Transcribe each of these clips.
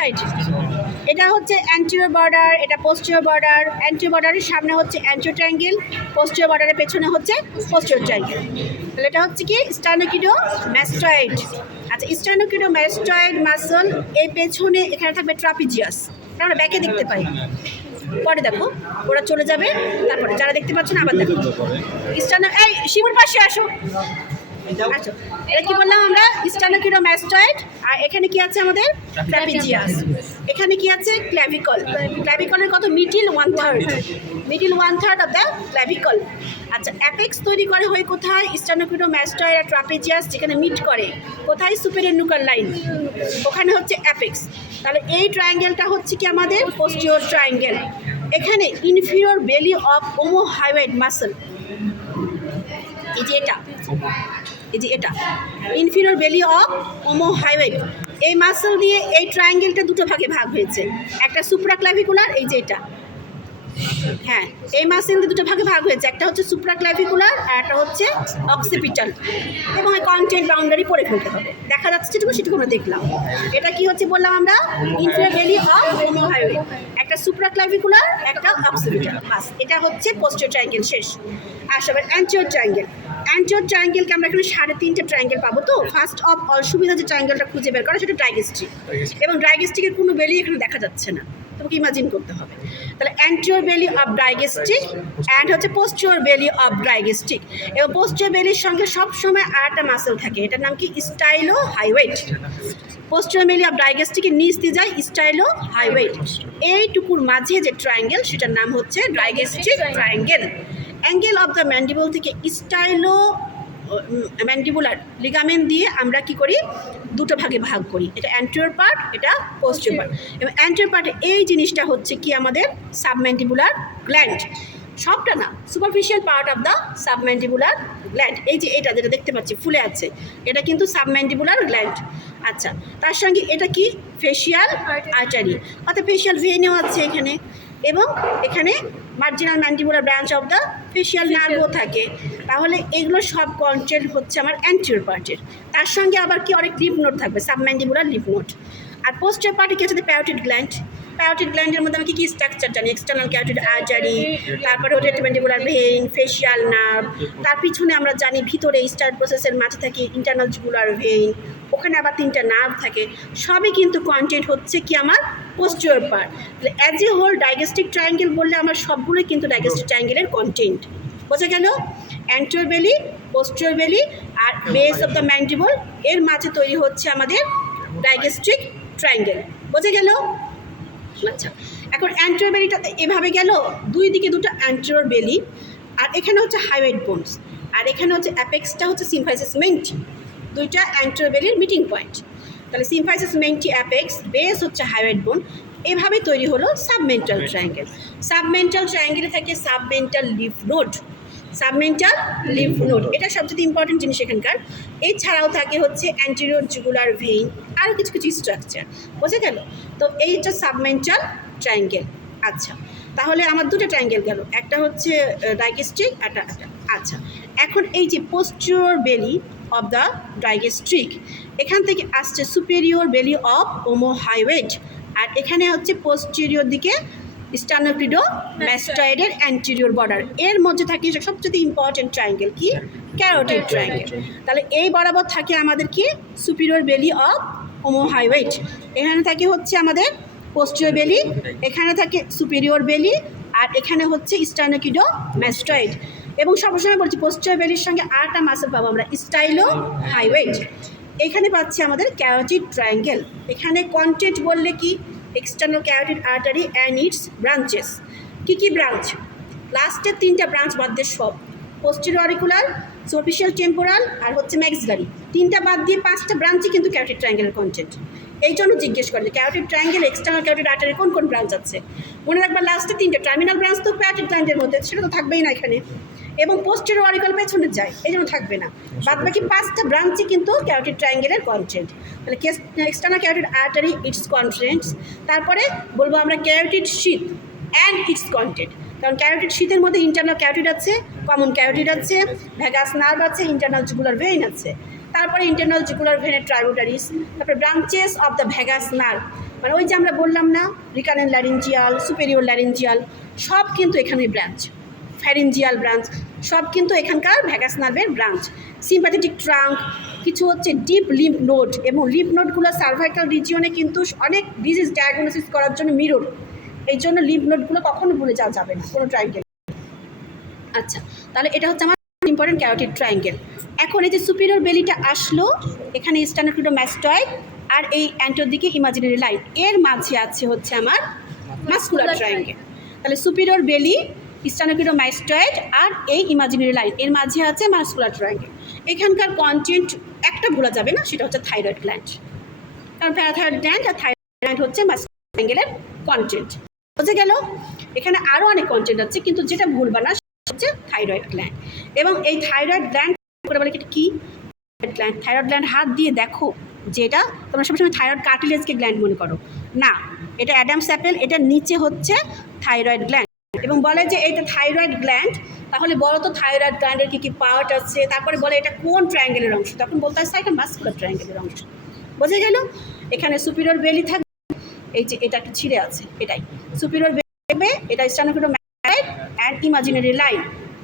Right, এটা হচ্ছে anterior border, এটা পোস্টেরিয়র বর্ডার। অ্যান্টিরিয়র বর্ডারের সামনে হচ্ছে অ্যান্টিরিয়র ট্রায়াঙ্গেল, পোস্টেরিয়র বর্ডারের পেছনে হচ্ছে পোস্টেরিয়র ট্রায়াঙ্গেল। তাহলে এটা হচ্ছে কি স্টার্নোকিডোমাস্টয়েড। আচ্ছা, স্টার্নোকিডোমাস্টয়েড মাসল এই পেছনে এখানে থাকবে ট্রাপিজিয়াস, আমরা ব্যাকে দেখতে পাই। পরে দেখো ওরা চলে যাবে, তারপরে যারা দেখতে পাচ্ছ না আবার দেখো স্টার্নো, এই শিবুর পাশে আসো। আচ্ছা, এটা কি বললাম আমরা? স্টার্নোকিডোমাস্টয়েড। আর এখানে কি আছে আমাদের? ট্রাপিজিয়াস। এখানে কি আছে? ক্ল্যাভিকল। ক্ল্যাভিকলের কত? Middle 1/3, middle 1/3 of the clavicle. আচ্ছা, অ্যাপেক্স তৈরি করে হয় কোথায়? স্টার্নোকিডোমাস্টয়েড আর ট্রাপিজিয়াস যেখানে মিট করে, কোথায়? সুপেরিয়র নুকাল লাইন, ওখানে হচ্ছে অ্যাপেক্স। তাহলে এই ট্রায়াঙ্গেলটা হচ্ছে কি আমাদের পোস্টিরিয়র ট্রায়াঙ্গেল। এখানে ইনফিরিয়র বেলি অফ ওমোহাইওয়েড মাসল, এই যে এটা, এই যে এটা ইনফিরিয়র বেলি অফ ওমোহাইওয়েড। এই মাসল দিয়ে এই ট্রায়াঙ্গেলটা দুটো ভাগে ভাগ হয়েছে, একটা সুপ্রাক্লাভিকুলার, এই যে এটা, হ্যাঁ এই মাসেল দুটো ভাগে ভাগ হয়েছে, একটা হচ্ছে সুপ্রাক্লাভিকুলার আর একটা হচ্ছে অক্সিপিটাল। এবং এই কন্টেন্ট বাউন্ডারি পড়ে ফেলতে হবে, দেখা যাচ্ছে যেটুকু সেটুকু আমরা দেখলাম। এটা কি হচ্ছে বললাম আমরা? ইনফিরিয়র বেলি অফ ওমোহাইওয়েড, একটা সুপ্রাক্লাভিকুলার, একটা অক্সিপিটাল, বাস এটা হচ্ছে পোস্টেরিয়র ট্রায়াঙ্গেল শেষ। আসলে অ্যান্টিরিয়র ট্রায়াঙ্গেল, অ্যান্টিরিয়র ট্রায়াঙ্গেলকে আমরা এখানে 3.5টে ট্রায়াঙ্গেল পাবো। তো ফার্স্ট অফ অল সুবিধা যে ট্রায়াঙ্গেলটা খুঁজে বের করা সেটা ডাইগেস্ট্রিক, এবং ডাইগেস্ট্রিকের কোনো বেলি এখানে দেখা যাচ্ছে না, তোমাকে ইমাজিন করতে হবে। তাহলে অ্যান্টিরিয়র বেলি অফ ডাইগেস্ট্রিক অ্যান্ড হচ্ছে পোস্টিরিয়র বেলি অফ ডাইগেস্ট্রিক। এবং পোস্টিরিয়র বেলির সঙ্গে সবসময় আরেকটা মাসেল থাকে, এটার নাম কি? স্টাইলোহাইওয়েড। পোস্টিরিয়র বেলি অফ ডাইগেস্ট্রিকের নিচ দিয়ে যায় স্টাইলোহাইওয়েড। এইটুকুর মাঝে যে ট্রায়াঙ্গেল সেটার নাম হচ্ছে digastric triangle. Angle of the mandible থেকে স্টাইলো ম্যান্ডিবুলার লিগামেন্ট দিয়ে আমরা কি করি? দুটো ভাগে ভাগ করি, এটা অ্যান্টিরিয়র পার্ট, এটা পোস্টেরিয়র পার্ট। এবং অ্যান্টিরিয়র পার্টে এই জিনিসটা হচ্ছে কি আমাদের সাবম্যান্ডিবুলার গ্ল্যান্ড, সবটা না, superficial part of the submandibular gland. এই যে এটা যেটা দেখতে পাচ্ছি ফুলে আছে, এটা কিন্তু সাবম্যান্ডিবুলার গ্ল্যান্ড। আচ্ছা, তার সঙ্গে এটা কি? ফেশিয়াল আর্টারি, অর্থাৎ ফেশিয়াল ভেনও আছে এখানে, এবং এখানে marginal mandibular branch of the facial নার্ভও থাকে। তাহলে এগুলো সব কন্টেন্ট হচ্ছে আমার অ্যান্টিরিয়র পার্টের। তার সঙ্গে আবার কি অনেক লিফ নোড থাকবে, সাবম্যান্ডিবুলার লিফ নোড। আর পোস্টেরিয়র পার্টে কি আছে? Parotid gland. প্যারোটিড গ্ল্যান্ডের মধ্যে আমি কী কী স্ট্রাকচার জানি? এক্সটার্নাল ক্যারোটিড আর্টারি, তারপরে ম্যান্ডিবুলার ভেইন, ফেশিয়াল নার্ভ, তার পিছনে আমরা জানি ভিতরে স্টার্ট প্রসেসের মাঝে থাকে ইন্টারনাল জুগুলার ভেইন, ওখানে আবার 3টা নার্ভ থাকে। সবই কিন্তু কন্টেন্ট হচ্ছে কি আমার পোস্টিরিয়র পার্ট। তাহলে অ্যাজ এ হোল ডাইগেস্ট্রিক ট্রায়াঙ্গেল বললে আমার সবগুলোই কিন্তু ডাইগেস্ট্রিক ট্রায়াঙ্গেলের কন্টেন্ট। বোঝা গেল? অ্যান্টিরিয়র বেলি, পোস্টিরিয়র বেলি আর বেস অফ দ্য ম্যান্ডিবল, এর মাঝে তৈরি হচ্ছে আমাদের ডাইগেস্ট্রিক ট্রায়াঙ্গেল। বোঝা গেল? আচ্ছা, এখন অ্যান্টিরিয়র বেলিটা এভাবে গেল, দুই দিকে দুটো অ্যান্টিরিয়র বেলি, আর এখানে হচ্ছে হাইওয়েড বোনস, আর এখানে হচ্ছে অ্যাপেক্সটা হচ্ছে সিম্ফাইসিস মেন্টি, দুইটা অ্যান্টিরিয়র বেলির মিটিং পয়েন্ট। তাহলে সিম্ফাইসিস মেন্টি অ্যাপেক্স, বেস হচ্ছে হাইওয়েড বোন, এভাবে তৈরি হলো সাবমেন্টাল ট্রায়াঙ্গেল। সাবমেন্টাল ট্রায়াঙ্গেলে থাকে submental leaf node, submental leaf node, এটা সবচেয়ে ইম্পর্টেন্ট জিনিস এখানকার। এছাড়াও থাকে হচ্ছে অ্যান্টিরিয়র জুগুলার ভেইন, আরও কিছু কিছু স্ট্রাকচার। বোঝা গেল? তো এইটা সাবমেন্টাল ট্রায়াঙ্গেল। আচ্ছা, তাহলে আমার দুটো ট্রায়াঙ্গেল গেল, একটা হচ্ছে ডাইগেস্ট্রিক, একটা। আচ্ছা, এখন এই যে পোস্টিরিয়র বেলি অফ দ্য ডাইগেস্ট্রিক, এখান থেকে আসছে সুপেরিয়র বেলি অফ ওমোহাইওয়েড, আর এখানে হচ্ছে পোস্টেরিয়র দিকে স্টার্নোকিডোমাস্টয়েডের অ্যান্টিরিয়র বর্ডার। এর মধ্যে থাকে সবচেয়ে ইম্পর্টেন্ট ট্রায়াঙ্গেল কি? Carotid triangle. তাহলে এই বরাবর থাকে আমাদের কি? সুপিরিয়র বেলি অফ ওমোহাইওয়েড। এখানে থাকে হচ্ছে আমাদের পোস্টেরিয়র বেলি, এখানে থাকে সুপিরিয়র বেলি, আর এখানে হচ্ছে স্টার্নোকিডোমাস্টয়েড। এবং সবসময় বলছি পোস্টেরিয়র বেলির সঙ্গে আরেকটা মাসল পাবো আমরা, স্টাইলোহাইওয়েড। এখানে পাচ্ছি আমাদের ক্যারোটিড ট্রায়াঙ্গেল। এখানে কন্টেন্ট বললে কি? External carotid artery and its branches. কী ব্রাঞ্চ? লাস্টের 3টা ব্রাঞ্চ বাদ দিয়ে সব, পোস্টেরিয়র অরিকুলার, সুপারফিশিয়াল টেম্পোরাল আর হচ্ছে ম্যাক্সিলারি, 3টা বাদ দিয়ে 5টা ব্রাঞ্চই কিন্তু ক্যারোটিড ট্রায়াঙ্গেলের কন্টেন্ট। এই জন্য জিজ্ঞেস করলে ক্যারোটিড ট্রায়াঙ্গেল এক্সটার্নাল ক্যারোটিড আর্টারির কোন ব্রাঞ্চ আছে? মনে রাখবার লাস্টে 3টে টার্মিনাল ব্রাঞ্চ তো ক্যারোটিড গ্ল্যান্ডের মধ্যে, সেটা তো থাকবেই না এখানে, এবং পোস্টেরিয়র অরিকল পেছনে যায়, এই জন্য থাকবে না। বাদ বাকি 5টা ব্রাঞ্চই কিন্তু ক্যারোটিড ট্রায়াঙ্গেলের কন্টেন্ট। তাহলে external carotid artery it's contents, তারপরে বলবো আমরা ক্যারোটিড শীথ অ্যান্ড ইটস কন্টেন্ট। কারণ ক্যারোটিড শীথের মধ্যে ইন্টারনাল ক্যারোটিড আছে, কমন ক্যারোটিড আছে, ভ্যাগাস নার্ভ আছে, ইন্টারনাল জুগুলার ভেইন আছে, তারপরে ইন্টারনাল জুগুলার ভেনের ট্রাইবোটারিস, তারপরে branches of the vagus nerve, মানে ওই যে আমরা বললাম না রিকারেন্ট ল্যারিঞ্জিয়াল, সুপেরিয়র ল্যারিঞ্জিয়াল সব কিন্তু এখানে ব্রাঞ্চ, ফ্যারিঞ্জিয়াল ব্রাঞ্চ সব কিন্তু এখানকার ভ্যাগাস নার্ভের ব্রাঞ্চ। সিম্প্যাথেটিক ট্রাঙ্ক, কিছু হচ্ছে ডিপ লিম্ফ নোড, এবং লিম্ফ নোডগুলো সার্ভাইকাল রিজিয়নে কিন্তু অনেক ডিজিজ ডায়াগনোসিস করার জন্য মিরর, এই জন্য লিম্ফ নোডগুলো কখনো ভুলে যাওয়া যাবে না কোনো ট্রায়াঙ্গেল। আচ্ছা, তাহলে এটা হচ্ছে আমার ইম্পর্টেন্ট ক্যারোটিড ট্রায়াঙ্গেল। এখন এই যে সুপিরিয়র বেলিটা আসলো, এখানে স্টেনোক্লিডোমাস্টয়েড আর এই অ্যান্টোর দিকে ইমাজিনারি লাইন, এর মাঝে আছে হচ্ছে আমার মাস্কুলার ট্রায়াঙ্গেল। তাহলে সুপিরিয়র বেলি, স্টেনোক্লিডোমাস্টয়েড আর এই ইমাজিনারি লাইন, এর মাঝে আছে মাস্কুলার ট্রায়াঙ্গেল। এখানকার কন্টেন্ট একটা ভোলা যাবে না, সেটা হচ্ছে থাইরয়েড গ্ল্যান্ড, কারণ প্যারাথাইরয়েড গ্ল্যান্ড আর থাইরয়েড গ্ল্যান্ড হচ্ছে মাস্কুলার ট্রায়াঙ্গেলের কন্টেন্ট। বুঝে গেল? এখানে আরও অনেক কন্টেন্ট আছে, কিন্তু যেটা ভুলবা না হচ্ছে থাইরয়েড গ্ল্যান্ড। এবং এই থাইরয়েড গ্ল্যান্ড করে বলে এটা কি গ্ল্যান্ড, থাইরয়েড গ্ল্যান্ড হাত দিয়ে দেখো, যেটা তোমরা সবসময় থাইরয়েড কার্টিলেজকে গ্ল্যান্ড মনে করো না, এটা অ্যাডামস অ্যাপেল, এটার নিচে হচ্ছে থাইরয়েড গ্ল্যান্ড। এবং বলে যে এটা থাইরয়েড গ্ল্যান্ড, তাহলে বলো তো থাইরয়েড গ্ল্যান্ডের কী কী পার্ট আছে, তারপরে বলে এটা কোন ট্রায়াঙ্গেলের অংশ, তখন বলতে হয় এটা মাস্কুলার ট্রায়াঙ্গেলের অংশ। বোঝা গেল? এখানে সুপিরিয়র বেলি থাকবে, এই যে এটা একটু ছিঁড়ে আছে, এটাই সুপিরিয়র বেলি থাকবে, এটা স্টেনোক্লিডোমাস্টয়েড অ্যান্ড ইমাজিনারি লাইন,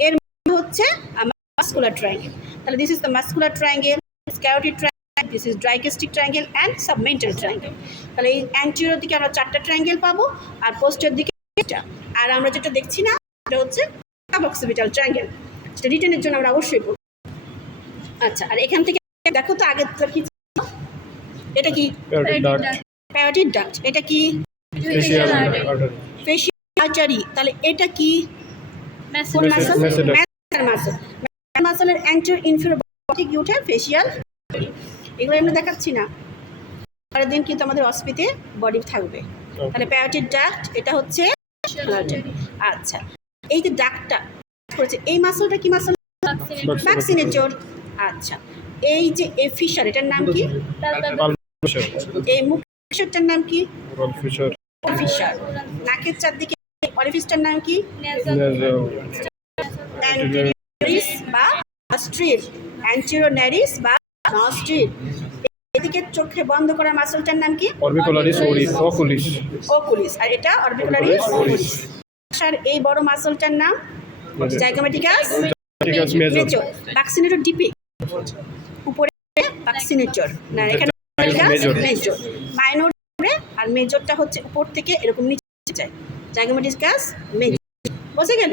এর মধ্যে হচ্ছে আমার মাস্কুলার ট্রায়াঙ্গেল। তাহলে this is the muscular triangle, carotid triangle, this is digastric triangle and submental triangle. তাহলে এই অ্যান্টিরিয়র দিকে আমরা 4টা ট্রায়াঙ্গেল পাবো, আর পোস্টের দিকে এটা। আর আমরা যেটা দেখছি না এটা হচ্ছে সাবঅক্সিপিটাল ট্রায়াঙ্গেল, সেটা রিটেনের জন্য আমরা অবশ্যই পড়ব। আচ্ছা, আর এখান থেকে দেখো তো আগে কি, এটা কি প্যারোটিড ডাক্ট, এটা কি ফেশিয়াল আর্টারি, তাহলে এটা কি কোন মাসল, মাসল, মাসলের অ্যান্টেরিয়র ইনফেরিয়র ইউটার ফেশিয়াল, এগুলো আমরা দেখাচ্ছি না, পরের দিন কিন্তু আমাদের অস্পিতে বডি থাকবে। তাহলে প্যারোটিড ডাক্ট এটা হচ্ছে। আচ্ছা, এই যে ডাক্টটা করেছে, এই মাসলটা কি মাসল? ভ্যাকসিনেটর। আচ্ছা, এই যে এই ফিশার, এটার নাম কি? এই মুখ ফিশারটার নাম কি? ফিশার। নাকের চারদিকে অরিফিসটার নাম কি? অ্যান্টেরিয়রিস বা নস্ট্রিল, অ্যান্টেরিয়রিস বা নস্ট্রিল। এদিকে চোখে বন্ধ করা মাসলটার নাম কি? অরবিকুলারিস ওকুলিস। ওকুলিস, আর এটা অরবিকুলারিস ওকুলিস। আর এই বড় মাসলটার নাম জাইগোমেটিকাস মেজর। ভ্যাকসিনেটর ডিপি উপরে, ভ্যাকসিনেটর না, এখানে মেজর, মাইনর আর মেজরটা হচ্ছে উপর থেকে এরকম নিচে যায়, জাইগোমেটিকাস মেজর। বুঝে গেল?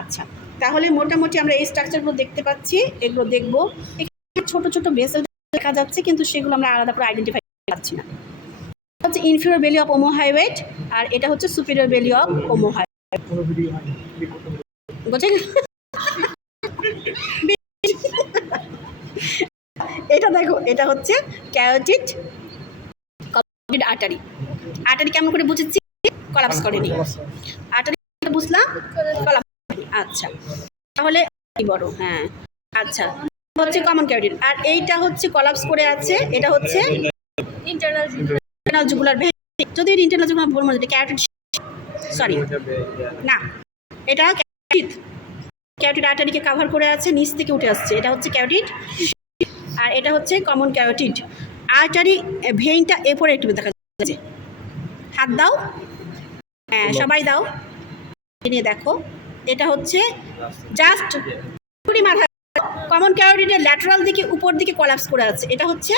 আচ্ছা, তাহলে মোটামুটি আমরা এই স্ট্রাকচারগুলো দেখতে পাচ্ছি, এগুলো দেখবো। এখানে ছোট ছোট ভেসেল দেখা যাচ্ছে, কিন্তু সেগুলো আমরা আলাদা করে আইডেন্টিফাই করতে পারছি না। হচ্ছে ইনফিরিয়র বেলি অফ ওমোহাইওয়েট, আর এটা হচ্ছে সুপিরিয়র বেলি অফ ওমোহাইওয়েট। বুঝে গেল? এটা দেখো, এটা হচ্ছে ক্যারোটিড আর্টারি। আর্টারি কেমন করে বুঝেছি? কলাপস করেনি। আর্টারি বুঝলাম, কলাপস করেনি। আচ্ছা, তাহলে কি বড়? হ্যাঁ, আচ্ছা, হচ্ছে কমন ক্যারোটিড, আর এইটা হচ্ছে কলাপস করে আছে, এটা হচ্ছে ইন্টারনাল জুগুলার ভেইন। যদি ইন্টারনাল জুগুলার ভুল মনে, ক্যারোটিড, সরি না, এটা ক্যারোটিড আর্টারিকে কাভার করে আছে, নিচ থেকে উঠে আসছে, এটা হচ্ছে ক্যারোটিড। আর এটা হচ্ছে কমন ক্যারোটিড আর্টারি। ভেইনটা এরপরে একটু দেখা যাচ্ছে, হাত দাও, হ্যাঁ সবাই দাও, নিয়ে দেখো, এটা হচ্ছে জাস্ট মাথা। কমন ক্যারোটিডের ল্যাটারাল দিকে উপর দিকে কলাপস করে আছে, এটা হচ্ছে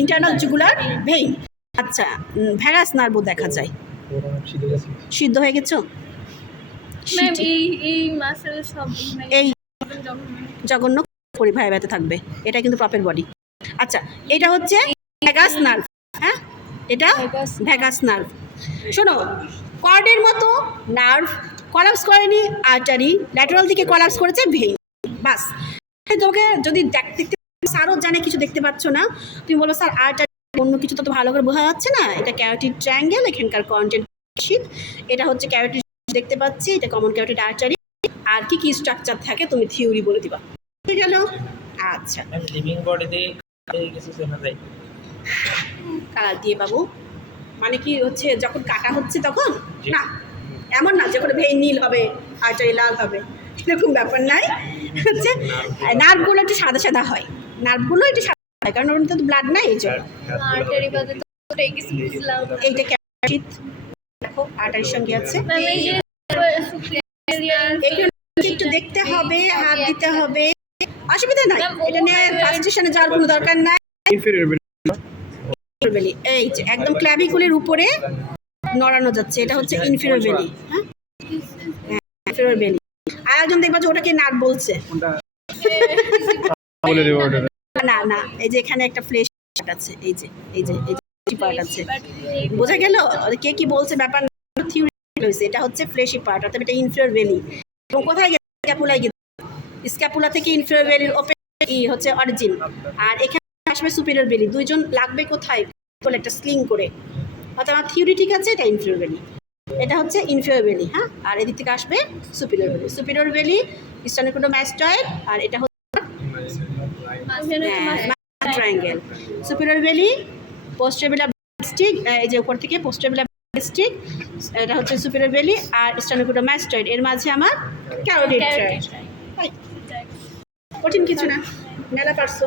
ইন্টারনাল জুগুলার ভেইন। আচ্ছা, ভ্যাগাস নার্ভও দেখা যায়। সিদ্ধ হয়ে গেছো? এই জঘন্য পরিবাহে ব্যথা থাকবে, এটা কিন্তু প্রপার বডি। আচ্ছা, এটা হচ্ছে ভ্যাগাস নার্ভ। হ্যাঁ, এটা ভ্যাগাস নার্ভ। শোনো, কর্ডের মতো নার্ভ কলাপস করেনি আর্টারি, ল্যাটারাল দিকে কলাপস করেছে ভেইন, বাস। তোমাকে যদি দেখতে স্যারও জানে কিছু দেখতে পাচ্ছ না, তুমি বলো স্যার আর্টারি অন্য কিছু তো ভালো করে বোঝা যাচ্ছে না, এটা ক্যারোটিড ট্রায়াঙ্গেল, এখানকার কন্টেন্ট শীত, এটা হচ্ছে ক্যারোটিড দেখতে পাচ্ছি, এটা কমন ক্যারোটিড আর্টারি। আর কি কি স্ট্রাকচার থাকে তুমি থিওরি বলে দিবা, ঠিক গেল? আচ্ছা, লিভিং বডিতে কিছু শোনা যায় কালার দিয়ে বাবু, মানে কি হচ্ছে যখন কাটা হচ্ছে তখন না, এমন না যখন ভেইন নীল হবে আর্টারি লাল হবে, এরকম ব্যাপার নাই। হচ্ছে নার্ভগুলো একটু সাদা সাদা হয়, নার্ভগুলো একটু সাদা হয়, কারণ ওর তো ব্লাড নাই, এই জন্য। এইটা ক্যাপশিট দেখো আটার সঙ্গে আছে। এগুলো একটু দেখতে হবে, হাত দিতে হবে, অসুবিধা নাই। এটা নিয়ে ফ্রাস্ট্রেশনে যাওয়ার কোনো দরকার নাই। ইনফেরিয়র বেলি এই যে একদম ক্ল্যাভিকুলের উপরে নড়ানো যাচ্ছে, এটা হচ্ছে ইনফেরিয়র বেলি। হ্যাঁ ইনফেরিয়র বেলি। আর একজন দেখবা যে ওটাকে নাট বলছে। বলে দেবো ওটা। না না, এই যে এখানে একটা ফ্লেশ আছে, এই যে এই যে এই যে পার্ট আছে, বোঝা গেল কে কি বলছে ব্যাপার। থিওরি হয়েছে, এটা হচ্ছে ফ্লেশি পার্ট, অর্থাৎ এটা ইনফেরিয়র বেলি। এবং কোথায় গেছে? স্ক্যাপুলায় গেছে। স্ক্যাপুলা থেকে ইনফেরিয়র বেলির ওপেন হচ্ছে অরিজিন, আর এখানে আসবে সুপিরিয়র বেলি। দুইজন লাগবে কোথায়? বলে একটা স্লিং করে। অর্থাৎ আমার থিওরি ঠিক আছে, এটা ইনফেরিয়র বেলি, এটা হচ্ছে ইনফেরিয়র বেলি। হ্যাঁ, আর এদিক থেকে আসবে সুপিরিয়র বেলি। সুপিরিয়র বেলি স্টার্নোক্লিডোমাস্টয়েড, আর এটা হচ্ছে ট্রায়াঙ্গেল। সুপিরিয়র বেলি, পোস্টেরিয়র স্টিক, এই যে উপর থেকে পোস্টেরিয়র স্টিক, এটা হচ্ছে সুপিরিয়র বেলি। আর স্টার্নোক্লিডোমাস্টয়েড, এর মাঝে আমার ক্যারোটিড ট্র্যাক্ট। কঠিন কিছু না, মেলা পারছো।